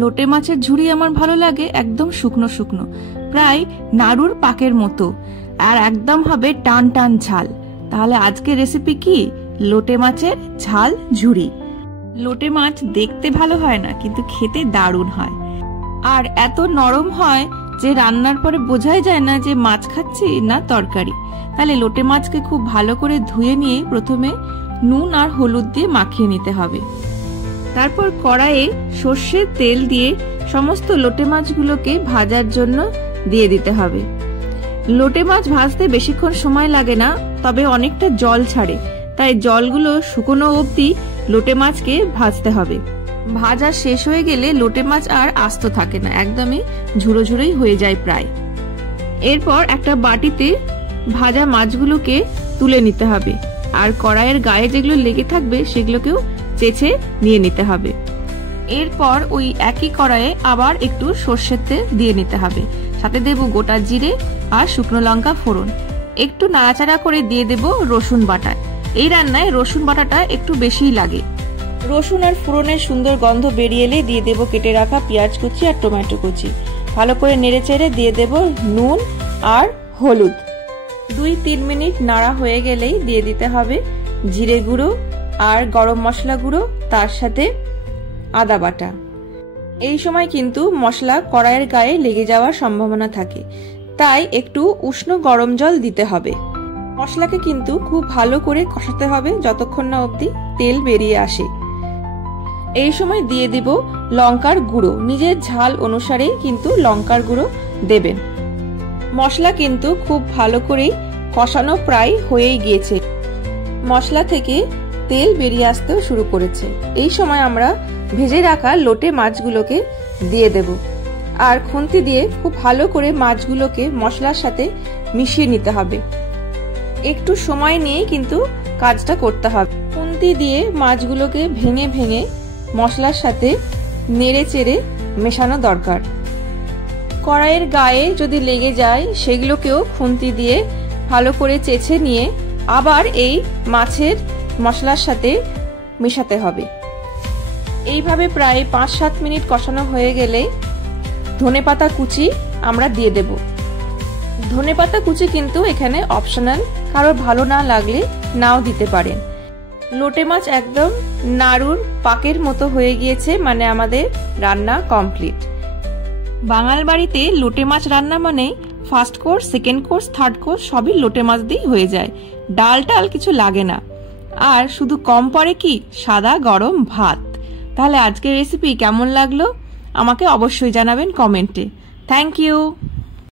লোটে মাছের ঝুড়ি আমার ভালো লাগে একদম শুকনো শুকনো, প্রায় নাড়ুর পাকের মতো, আর একদম হবে টান টান ঝাল। তাহলে আজকের রেসিপি কি? লোটে মাছের ঝাল ঝুড়ি। লোটে মাছ দেখতে ভালো হয় না, কিন্তু খেতে দারুণ হয়, আর এত নরম হয় যে রান্নার পরে বোঝাই যায় না যে মাছ খাচ্ছি না তরকারি। তাহলে লোটে মাছকে খুব ভালো করে ধুয়ে নিয়ে প্রথমে নুন আর হলুদ দিয়ে মাখিয়ে নিতে হবে। তারপর কড়াইয়ে সর্ষের তেল দিয়ে সমস্ত লোটে মাছগুলোকে ভাজার জন্য দিয়ে দিতে হবে। লোটে মাছ ভাজতে বেশিক্ষণ সময় লাগে না, তবে অনেকটা জল ছাড়ে, তাই জলগুলো শুকনো অবধি লোটে মাছকে ভাজতে হবে। ভাজা শেষ হয়ে গেলে লোটে মাছ আর আস্ত থাকে না, একদমই ঝুড়ো ঝুড়োই হয়ে যায় প্রায়। এরপর একটা বাটিতে ভাজা মাছগুলোকে তুলে নিতে হবে, আর কড়াইয়ের গায়ে যেগুলো লেগে থাকবে সেগুলোকেও চেঁচে নিয়ে নিতে হবে। এরপর ওই একই কড়াইয়ে আবার একটু সর্ষের তেল দিয়ে নিতে হবে, সাথে দেব গোটা জিরে আর শুকনো লঙ্কা ফোড়ন। একটু নাড়াচাড়া করে দিয়ে দেব রসুন বাটা। এই রান্নায় রসুন বাটাটা একটু বেশিই লাগে। রসুন আর ফোড়নের সুন্দর গন্ধ বেরিয়ে এলে দিয়ে দেব কেটে রাখা পেঁয়াজ কুচি আর টমেটো কুচি। ভালো করে নেড়ে চেড়ে দিয়ে দেব নুন আর হলুদ। 2-3 মিনিট নাড়া হয়ে গেলেই দিয়ে দিতে হবে জিরে গুঁড়ো আর গরম মশলা গুঁড়ো, তার সাথে আদা বাটা। এই সময় কিন্তু মশলা কড়াইয়ের গায়ে লেগে যাওয়ার সম্ভাবনা থাকে, তাই একটু উষ্ণ গরম জল দিতে হবে। মশলাকে কিন্তু খুব ভালো করে কষাতে হবে যতক্ষণ না অবধি তেল বেরিয়ে আসে। এই সময় দিয়ে দিব লঙ্কার গুঁড়ো, নিজের ঝাল অনুসারেই কিন্তু লঙ্কার গুঁড়ো দেবেন। মশলা কিন্তু খুব ভালো করেই কষানো প্রায় হয়েই গিয়েছে, মশলা থেকে তেল বেরিয়ে আসতেও শুরু করেছে। এই সময় আমরা ভেজে রাখা লোটে মাছগুলোকে দিয়ে দেব, আর খুন্তি দিয়ে খুব ভালো করে মাছগুলোকে মশলার সাথে মিশিয়ে নিতে হবে। একটু সময় নিয়ে কিন্তু কাজটা করতে হবে। খুন্তি দিয়ে মাছগুলোকে ভেঙে ভেঙে মশলার সাথে নেড়ে চেড়ে মেশানো দরকার। কড়াইয়ের গায়ে যদি লেগে যায় সেগুলোকেও খুন্তি দিয়ে ভালো করে চেঁচে নিয়ে আবার এই মাছের মশলার সাথে মেশাতে হবে। এইভাবে প্রায় 5-7 মিনিট কষানো হয়ে গেলে ধনেপাতা কুচি আমরা দিয়ে দেব। ধনেপাতা কুচি কিন্তু এখানে অপশনাল, কারোর ভালো না লাগলে নাও দিতে পারেন। লোটে মাছ একদম নাড়ুর পাকের মতো হয়ে গিয়েছে, মানে আমাদের রান্না কমপ্লিট। বাঙাল বাড়িতে লোটে মাছ রান্না মানে first course, second course, third course সবই লোটে মাছ দিয়েই হয়ে যায়। ডাল টাল কিছু লাগে না, আর শুধু কম পড়ে কি সাদা গরম ভাত। তাহলে আজকের রেসিপি কেমন লাগলো আমাকে অবশ্যই জানাবেন কমেন্টে। Thank you.